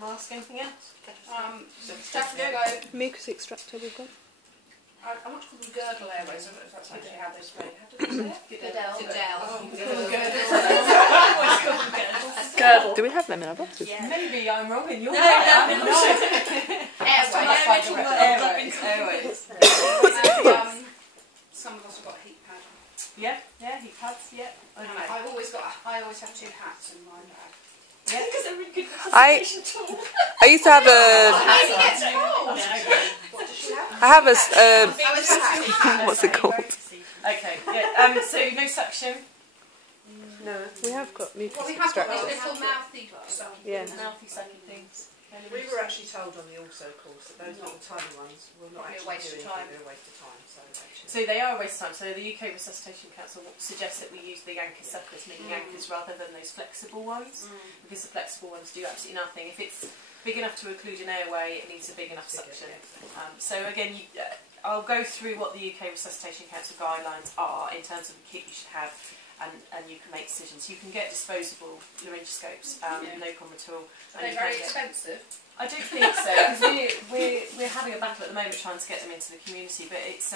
Mask, anything else? Mucus extractor we've got. I want to call them girdle airways. I don't know if that's actually how they're sprayed. How do they say it? Girdle. Do we have them in our boxes? Yeah. Maybe I'm wrong and you're no, right. No. Airways. Some of us have got a heat pad. Yeah, heat pads, yeah. I always have 2 hats in my bag. Yeah, because they're really good for I used to have a... I have a... what's it called? Okay, yeah, so no suction? No. We have got mucus we have got extractors. these little mouthy Mouthy sucking things. We were actually told on the also course that those little tiny ones will not actually do anything, they're a waste of time. So they are a waste of time. So the UK Resuscitation Council suggests that we use the anchor suckers, mini anchors, rather than those flexible ones, because the flexible ones do absolutely nothing. If it's big enough to include an airway, it needs a big enough suction. So again, I'll go through what the UK Resuscitation Council guidelines are in terms of the kit you should have, and you can make decisions. You can get disposable laryngoscopes, no problem at all. Are they very expensive? I don't think so, because we're having a battle at the moment trying to get them into the community, but it's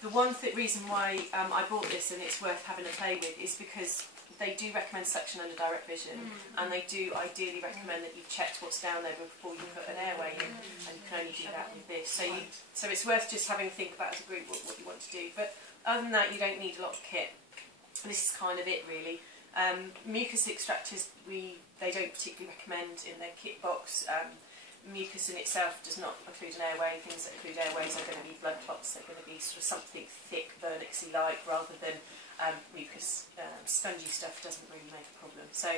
the one reason why I bought this and it's worth having a play with is because they do recommend suction under direct vision, and they do ideally recommend that you've checked what's down there before you put an airway in, and you can only do that with this. So it's worth just having a think about as a group what you want to do. But other than that, you don't need a lot of kit. This is kind of it really. Mucus extractors they don't particularly recommend in their kit box. Mucus in itself does not include an airway. Things that include airways are going to be blood clots. They're going to be sort of something thick, vernixy like, rather than mucus. Spongy stuff doesn't really make a problem. So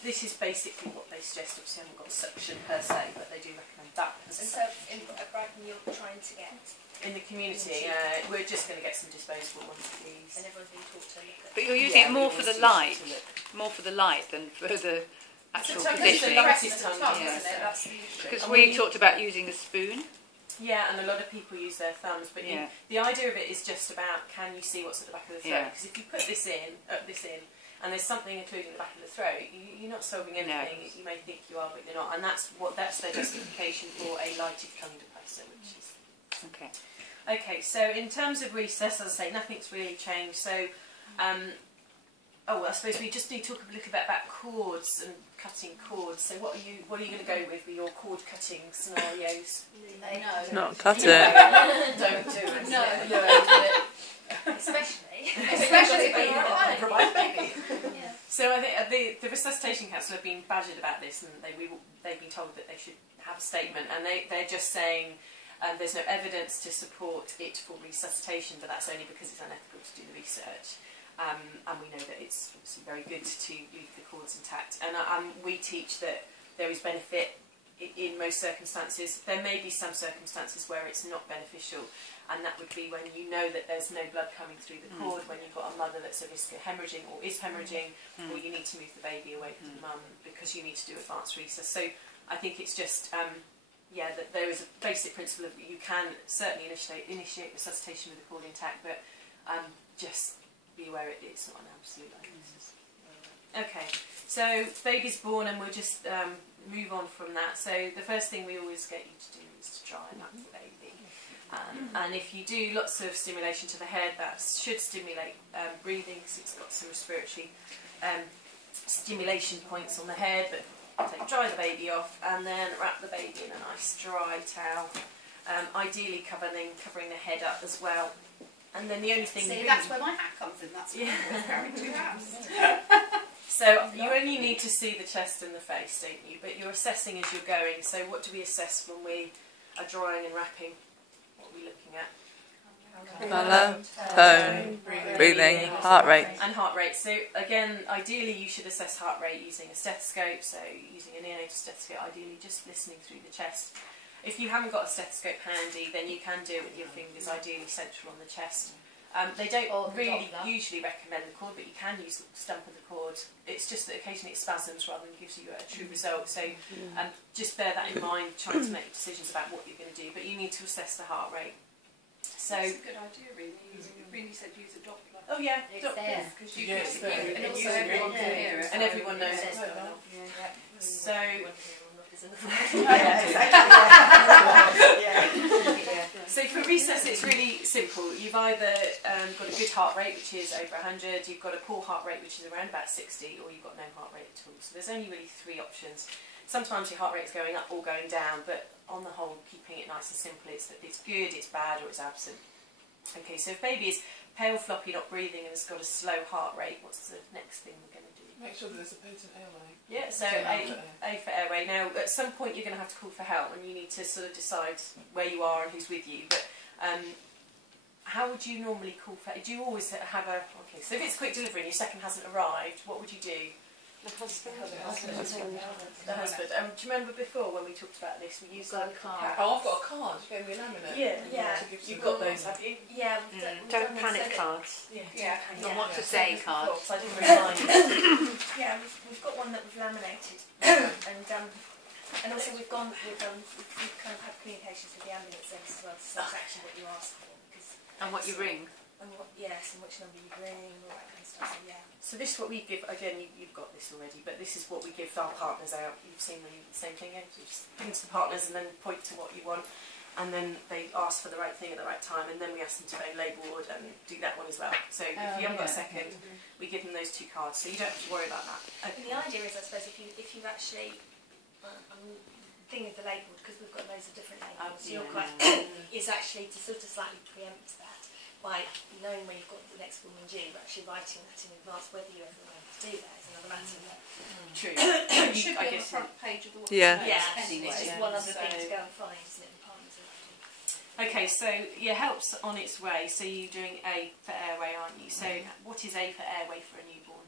this is basically what they suggest. Obviously, I haven't got suction per se, but they do recommend that. And so in Brighton, you're trying to get in the community, we're just going to get some disposable ones, please. And everyone's being taught to look at. But you're using it more for the light, than for the actual positioning. Because we talked about using a spoon. Yeah, and a lot of people use their thumbs, but the idea of it is just about, can you see what's at the back of the throat? Because if you put this in, and there's something including the back of the throat, you're not solving anything. No. You may think you are, but you're not. And that's their justification for a lighted tongue depressor, which is okay. Okay, so in terms of recess, as I say, nothing's really changed. So, I suppose we just need to talk a little bit about chords and cutting chords. So, what are you going to go with your cord cutting scenarios? No. Not cut it. Don't do it. No. Don't do it. Especially when you provide a baby. Yeah. So I think the Resuscitation Council have been badgered about this, and they've been told that they should have a statement, and they're just saying. There's no evidence to support it for resuscitation, but that's only because it's unethical to do the research. And we know that it's obviously very good to leave the cords intact. And we teach that there is benefit in most circumstances. There may be some circumstances where it's not beneficial, and that would be when you know that there's no blood coming through the cord, when you've got a mother that's at risk of hemorrhaging or is hemorrhaging, or you need to move the baby away from the mum because you need to do advanced resus. So I think it's just... that there is a basic principle of you can certainly initiate resuscitation with the cord intact, but just be aware it's not an absolute diagnosis. Okay, so baby's born, and we'll just move on from that. So the first thing we always get you to do is to try and wrap the baby. And if you do lots of stimulation to the head, that should stimulate breathing, because it's got some respiratory stimulation points on the head, but dry the baby off, and then wrap the baby in a nice dry towel, ideally covering the head up as well. And then the only thing... See, that's where my hat comes in, that's why I'm carrying 2 hats. So you only need to see the chest and the face, don't you? But you're assessing as you're going, so what do we assess when we are drying and wrapping? What are we looking at? Colour, tone, breathing, heart rate. And heart rate. So again, ideally you should assess heart rate using a stethoscope, so using a neonatal stethoscope, ideally just listening through the chest. If you haven't got a stethoscope handy, then you can do it with your fingers, ideally central on the chest. They don't really usually recommend the cord, but you can use the stump of the cord. It's just that occasionally it spasms rather than gives you a true result. So just bear that in mind, trying to make decisions about what you're going to do, but you need to assess the heart rate. So that's a good idea, really. Really said use a Doppler. Oh yeah, Doppler. Because you can use it, and also everyone can hear it. And everyone knows what's going on. So, so for resus it's really simple. You've either got a good heart rate, which is over 100, you've got a poor heart rate, which is around about 60, or you've got no heart rate at all. So there's only really 3 options. Sometimes your heart rate is going up or going down, but on the whole, keeping it nice and simple, it's good, it's bad, or it's absent. Okay, so if baby is pale, floppy, not breathing, and has got a slow heart rate, what's the next thing we're going to do? Make sure that there's a patent airway. Yeah, so A for airway. Now, at some point you're going to have to call for help, and you need to sort of decide where you are and who's with you. But how would you normally call for? Do you always have a? Okay, so if it's quick delivery and your second hasn't arrived, what would you do? The husband. The husband. Do you remember before when we talked about this? We used a card. Oh, I've got a card. You gave me a laminate. Yeah. You've got those, have you? Yeah. Don't panic cards. Yeah. Not what to say cards. I didn't remind you. Yeah, we've got one that we've laminated, and also we've kind of had communications with the ambulance service as well to see exactly what you asked for, And what you ring. and which number you ring, all that kind of stuff. So, yeah. So this is what we give, again, you've got this already, but this is what we give our partners out. You've seen the same thing, yeah? You just bring to the partners and then point to what you want, and then they ask for the right thing at the right time, and then we ask them to phone Labour Ward and do that one as well. So if you haven't got a second, we give them those 2 cards, so you don't have to worry about that. And the idea is, I suppose, if you've actually, I'm thinking of the Labour Ward, because we've got loads of different labels, your question is actually to sort of slightly preempt that by knowing when you've got the next woman due, but actually writing that in advance, whether you ever want to do that is another matter. True. It should be on the front page of the website. Yeah. Anyway, it's just one other thing to go and find, isn't it? And partners will have to. Okay, so your help's on its way, so you're doing A for airway, aren't you? So what is A for airway for a newborn?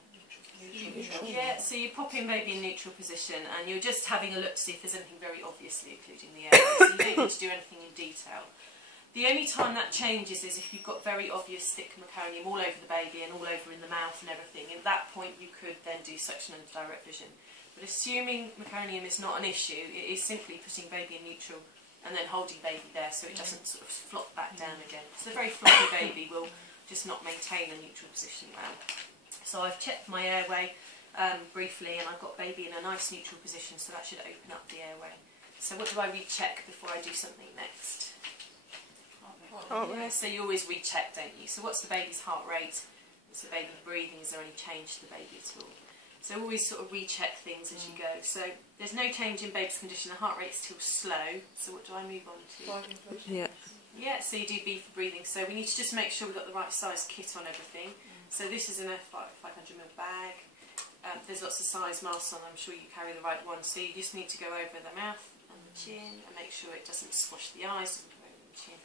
Neutral. Yeah, so you pop in baby in neutral position, and you're just having a look to see if there's anything very obviously occluding the airway, so you don't need to do anything in detail. The only time that changes is if you've got very obvious thick meconium all over the baby and all over in the mouth and everything. At that point you could then do suction under direct vision. But assuming meconium is not an issue, it is simply putting baby in neutral and then holding baby there so it doesn't sort of flop back down again. So a very floppy baby will just not maintain a neutral position well. So I've checked my airway briefly, and I've got baby in a nice neutral position, so that should open up the airway. So what do I recheck before I do something next? Yeah, so you always recheck, don't you? So what's the baby's heart rate? Is the baby breathing? Is there any change to the baby at all? So always sort of recheck things as you go. So there's no change in baby's condition. The heart rate's still slow. So what do I move on to? Yeah. Yeah, so you do B for breathing. So we need to just make sure we've got the right size kit on everything. So this is in a 500ml bag. There's lots of size masks on. I'm sure you carry the right one. So you just need to go over the mouth and the chin and make sure it doesn't squash the eyes. Doesn't go over the chin.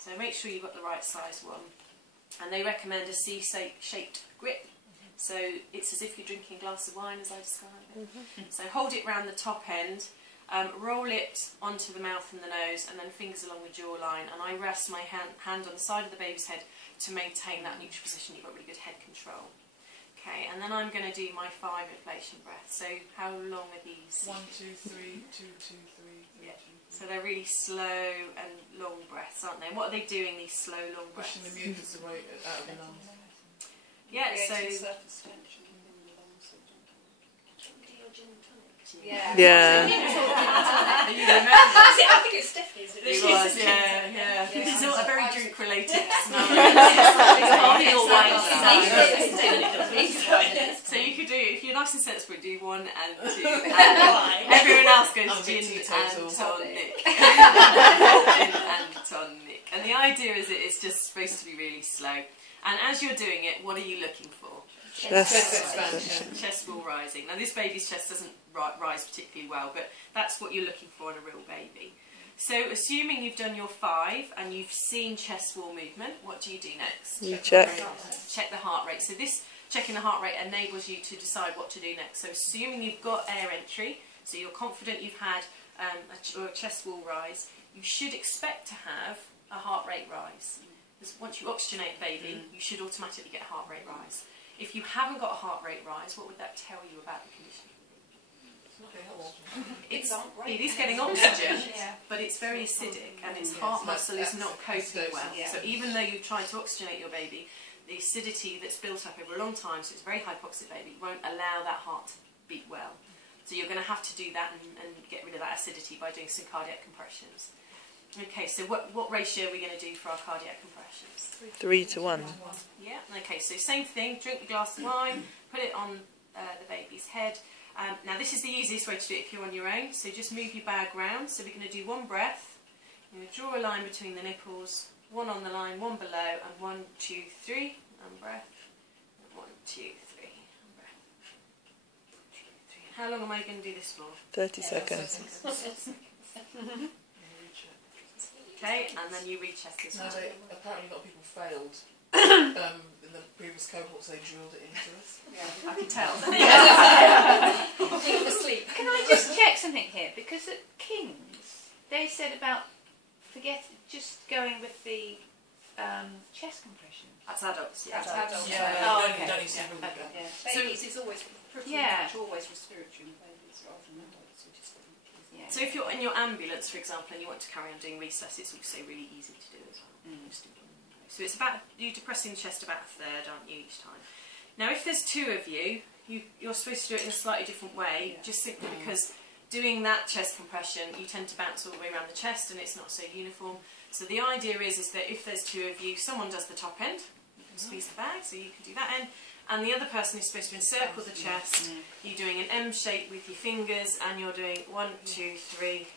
So make sure you've got the right size one. And they recommend a C-shaped grip. So it's as if you're drinking a glass of wine, as I describe it. So hold it round the top end, roll it onto the mouth and the nose, and then fingers along the jawline. And I rest my hand on the side of the baby's head to maintain that neutral position. You've got really good head control. Okay, and then I'm going to do my 5 inflation breaths. So how long are these? 1, 2, 3, 2, 2, 3, 3, Yeah. 2, 3. So they're really slow and long breaths, aren't they? And what are they doing, these slow, long breaths? Pushing the mucus away out of the lungs. Yeah, so... Surface tension. Yeah. You remember? I think it's Stephanie's. It was, yeah. This is all a very drink-related scenario. So you could do, if you're nice and sensible, do 1 and 2. And everyone else goes gin and tonic. Gin and tonic. And the idea is it's just supposed to be really slow. And as you're doing it, what are you looking for? Chest expansion. Chest wall rising. Now this baby's chest doesn't rise particularly well, but that's what you're looking for in a real baby. So assuming you've done your 5 and you've seen chest wall movement, what do you do next? You check. Check the heart rate. So this checking the heart rate enables you to decide what to do next. So assuming you've got air entry, so you're confident you've had a chest wall rise, you should expect to have a heart rate rise. Because once you oxygenate baby, you should automatically get a heart rate rise. If you haven't got a heart rate rise, what would that tell you about the condition? It is getting oxygen, but it's very acidic, and its heart muscle is not coping well. So even though you've tried to oxygenate your baby, the acidity that's built up over a long time, so it's a very hypoxic baby, won't allow that heart to beat well. So you're going to have to do that and get rid of that acidity by doing some cardiac compressions. Okay, so what ratio are we going to do for our cardiac compressions? 3 to 1. Yeah, okay, so same thing, drink a glass of wine, put it on the baby's head. Now this is the easiest way to do it if you're on your own, so just move your bag round. So we're going to do one breath, you're going to draw a line between the nipples, one on the line, one below, and 1, 2, 3, and breath. 1, 2, 3, and breath. 2, 3. How long am I going to do this for? 30 seconds. Okay, and then you recheck as well. Apparently a lot of people failed. In the previous cohorts, they drilled it into us. Yeah, I can tell. Asleep. Can I just check something here? Because at King's, they said about just going with the chest compression. That's adults, yeah. That's adults. Yeah. Oh, Okay. Don't use it. Yeah. Babies is always pretty much always respiratory in babies rather than adults, which is Yeah. So if you're in your ambulance, for example, and you want to carry on doing resus, it's also really easy to do as well. So it's about you depressing the chest about a third, aren't you, each time? Now, if there's 2 of you, you're supposed to do it in a slightly different way, just simply because doing that chest compression, you tend to bounce all the way around the chest and it's not so uniform. So the idea is that if there's 2 of you, someone does the top end, you can squeeze the bag, so you can do that end, and the other person is supposed to encircle the chest. You're doing an M shape with your fingers, and you're doing 1, 2, 3,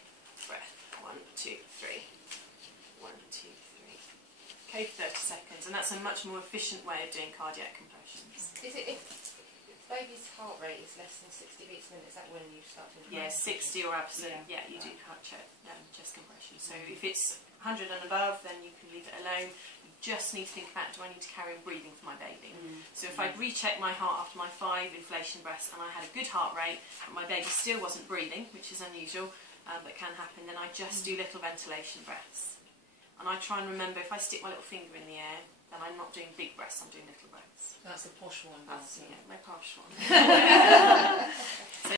breath. 1, 2, 3. 1, 2, 3. Okay, for 30 seconds, and that's a much more efficient way of doing cardiac compressions. Is it if baby's heart rate is less than 60 beats a minute, is that when you start to... Yeah, 60 or absolute, yeah, you do chest compression. So if it's 100 and above, then you can leave it alone. You just need to think about, do I need to carry on breathing for my baby? So if I'd rechecked my heart after my 5 inflation breaths and I had a good heart rate, but my baby still wasn't breathing, which is unusual, but can happen, then I just do little ventilation breaths. And I try and remember, if I stick my little finger in the air, then I'm not doing big breaths, I'm doing little breaths. That's the posh one. That's my posh one.